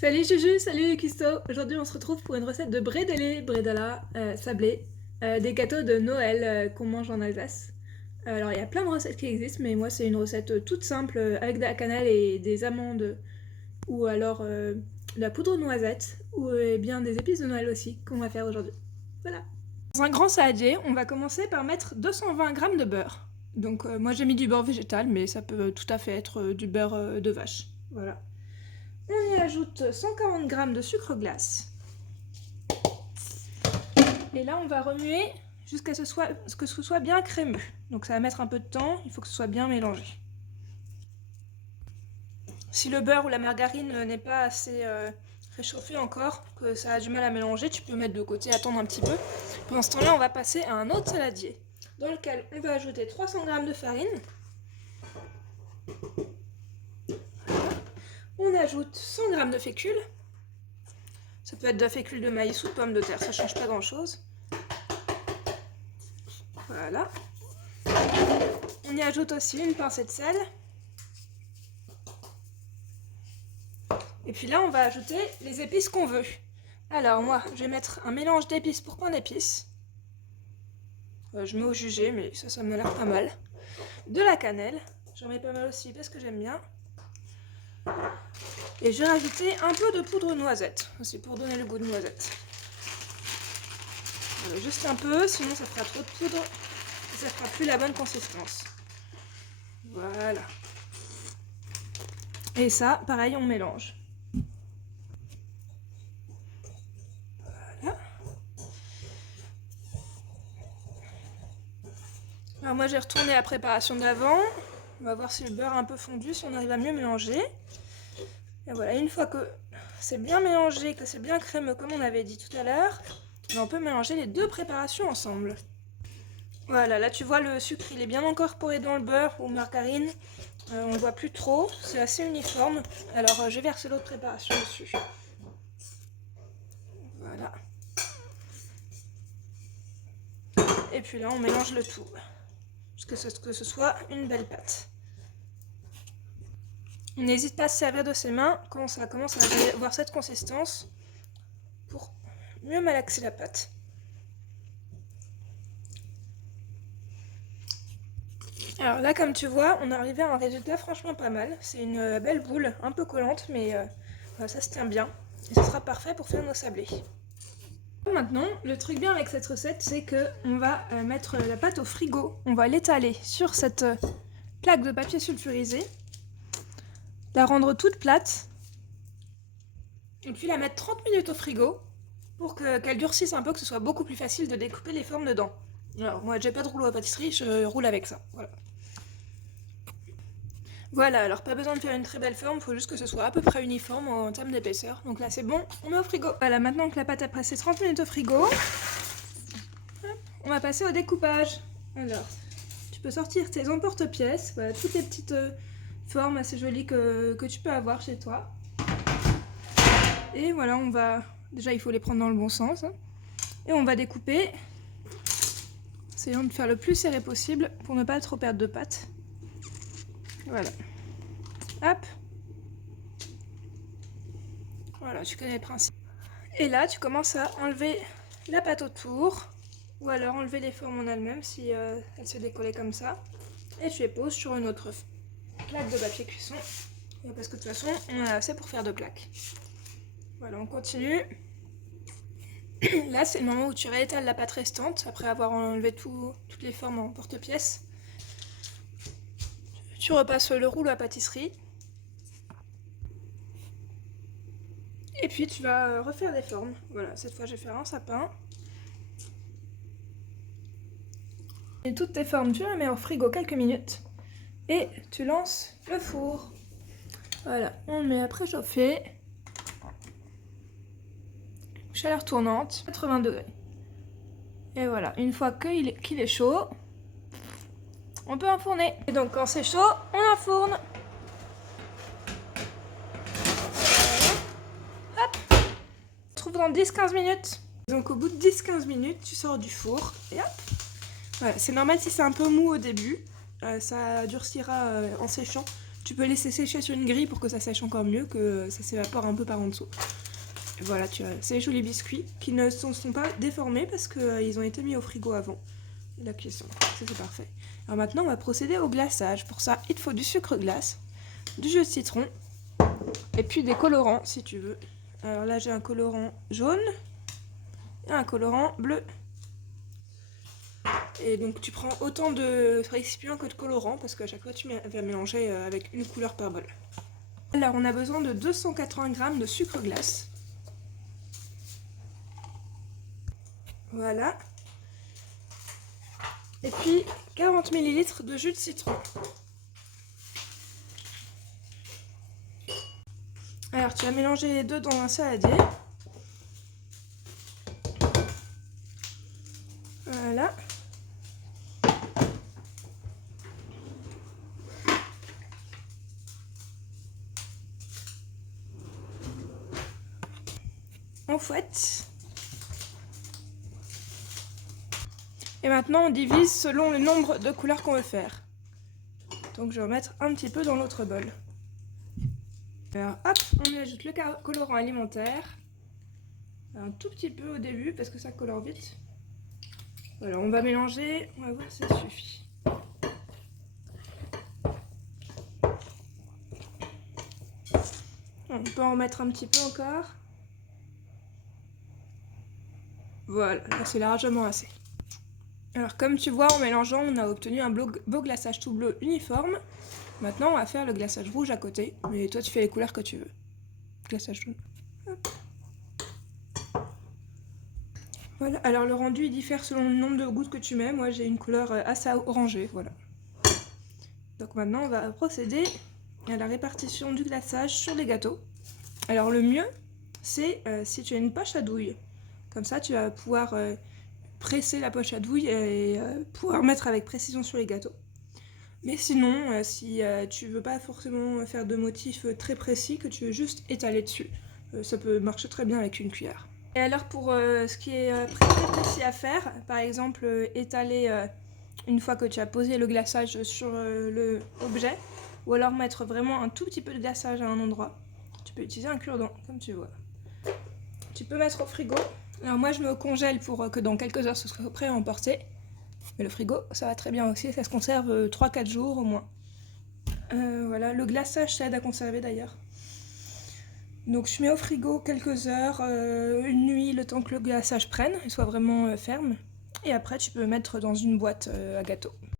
Salut Juju, salut les custos. Aujourd'hui on se retrouve pour une recette de bredela sablé, des gâteaux de Noël qu'on mange en Alsace. Alors il y a plein de recettes qui existent, mais moi c'est une recette toute simple avec de la cannelle et des amandes ou alors de la poudre de noisette ou bien des épices de Noël aussi qu'on va faire aujourd'hui. Voilà. Dans un grand saladier, on va commencer par mettre 220 g de beurre. Donc moi j'ai mis du beurre végétal, mais ça peut tout à fait être du beurre de vache. Voilà. On y ajoute 140 g de sucre glace. Et là, on va remuer jusqu'à ce que ce soit bien crémeux. Donc ça va mettre un peu de temps, il faut que ce soit bien mélangé. Si le beurre ou la margarine n'est pas assez réchauffé encore, que ça a du mal à mélanger, tu peux mettre de côté, attendre un petit peu. Pendant ce temps-là, on va passer à un autre saladier, dans lequel on va ajouter 300 g de farine. On ajoute 100 g de fécule. Ça peut être de la fécule de maïs ou de pommes de terre, ça change pas grand-chose. Voilà. On y ajoute aussi une pincée de sel. Et puis là, on va ajouter les épices qu'on veut. Alors moi, je vais mettre un mélange d'épices pour pain d'épices. Je mets au jugé, mais ça me l'air pas mal. De la cannelle. J'en mets pas mal aussi parce que j'aime bien. Et je vais rajouter un peu de poudre de noisette. C'est pour donner le goût de noisette. Voilà, juste un peu, sinon ça fera trop de poudre. Et ça fera plus la bonne consistance. Voilà. Et ça, pareil, on mélange. Voilà. Alors moi, j'ai retourné la préparation d'avant. On va voir si le beurre est un peu fondu, si on arrive à mieux mélanger. Et voilà, une fois que c'est bien mélangé, que c'est bien crémeux comme on avait dit tout à l'heure, on peut mélanger les deux préparations ensemble. Voilà, là tu vois le sucre il est bien incorporé dans le beurre ou margarine. On ne voit plus trop, c'est assez uniforme. Alors je vais verser l'autre préparation dessus. Voilà. Et puis là on mélange le tout. Jusqu'à ce que ce soit une belle pâte. On n'hésite pas à se servir de ses mains quand ça commence à avoir cette consistance pour mieux malaxer la pâte. Alors là, comme tu vois, on est arrivé à un résultat franchement pas mal. C'est une belle boule, un peu collante, mais ça se tient bien. Et ça sera parfait pour faire nos sablés. Maintenant, le truc bien avec cette recette, c'est qu'on va mettre la pâte au frigo. On va l'étaler sur cette plaque de papier sulfurisé, la rendre toute plate, et puis la mettre 30 minutes au frigo pour qu'elle durcisse un peu, que ce soit beaucoup plus facile de découper les formes dedans. Alors moi, j'ai pas de rouleau à pâtisserie, je roule avec ça. Voilà. Voilà, alors pas besoin de faire une très belle forme, il faut juste que ce soit à peu près uniforme en termes d'épaisseur. Donc là c'est bon, on met au frigo. Voilà, maintenant que la pâte a passé 30 minutes au frigo, on va passer au découpage. Alors, tu peux sortir tes emporte-pièces, voilà, toutes les petites formes assez jolies que tu peux avoir chez toi. Et voilà, on va... Déjà il faut les prendre dans le bon sens. Hein. Et on va découper, essayant de faire le plus serré possible pour ne pas trop perdre de pâte. Voilà. Hop. Voilà, tu connais le principe. Et là, tu commences à enlever la pâte autour, ou alors enlever les formes en elles-mêmes si elles se décollaient comme ça. Et tu les poses sur une autre plaque de papier cuisson, parce que de toute façon, on en a assez pour faire 2 plaques. Voilà, on continue. Là, c'est le moment où tu réétales la pâte restante, après avoir enlevé toutes les formes en porte-pièce. Tu repasses le rouleau à pâtisserie. Et puis tu vas refaire des formes. Voilà, cette fois je vais faire un sapin. Et toutes tes formes, tu les mets au frigo quelques minutes. Et tu lances le four. Voilà, on le met à préchauffer. Chaleur tournante, 80 degrés. Et voilà, une fois qu'il est chaud, on peut enfourner. Et donc quand c'est chaud, on enfourne. Hop, on se retrouve dans 10-15 minutes. Donc au bout de 10-15 minutes, tu sors du four et hop. Voilà, c'est normal si c'est un peu mou au début. Ça durcira en séchant. Tu peux laisser sécher sur une grille pour que ça sèche encore mieux, que ça s'évapore un peu par en dessous. Et voilà, tu as ces jolis biscuits qui ne sont pas déformés parce qu'ils ont été mis au frigo avant la cuisson. Ça c'est parfait. Alors maintenant on va procéder au glaçage. Pour ça il te faut du sucre glace, du jus de citron et puis des colorants si tu veux. Alors là j'ai un colorant jaune et un colorant bleu. Et donc tu prends autant de récipients que de colorants parce qu'à chaque fois tu vas mélanger avec une couleur par bol. Alors on a besoin de 280 g de sucre glace. Voilà. Et puis 40 ml de jus de citron. Alors tu vas mélanger les deux dans un saladier. Voilà. On fouette. Et maintenant on divise selon le nombre de couleurs qu'on veut faire. Donc je vais remettre un petit peu dans l'autre bol. Alors hop, on y ajoute le colorant alimentaire. Un tout petit peu au début parce que ça colore vite. Voilà, on va mélanger, on va voir si ça suffit. On peut en mettre un petit peu encore. Voilà, là c'est largement assez. Alors comme tu vois, en mélangeant, on a obtenu un beau glaçage tout bleu uniforme. Maintenant, on va faire le glaçage rouge à côté. Mais toi, tu fais les couleurs que tu veux. Glaçage jaune. Hop. Voilà, alors le rendu il diffère selon le nombre de gouttes que tu mets. Moi, j'ai une couleur assez orangée, voilà. Donc maintenant, on va procéder à la répartition du glaçage sur les gâteaux. Alors le mieux, c'est si tu as une poche à douille. Comme ça, tu vas pouvoir presser la poche à douille et pouvoir mettre avec précision sur les gâteaux. Mais sinon, si tu veux pas forcément faire de motifs très précis, que tu veux juste étaler dessus, ça peut marcher très bien avec une cuillère. Et alors pour ce qui est très précis à faire, par exemple étaler une fois que tu as posé le glaçage sur l'objet, ou alors mettre vraiment un tout petit peu de glaçage à un endroit, tu peux utiliser un cure-dent, comme tu vois. Tu peux mettre au frigo. Alors moi je me congèle pour que dans quelques heures ce soit prêt à emporter. Mais le frigo ça va très bien aussi, ça se conserve 3-4 jours au moins. Voilà, le glaçage ça aide à conserver d'ailleurs. Donc je mets au frigo quelques heures, une nuit, le temps que le glaçage prenne et soit vraiment ferme. Et après tu peux mettre dans une boîte à gâteau.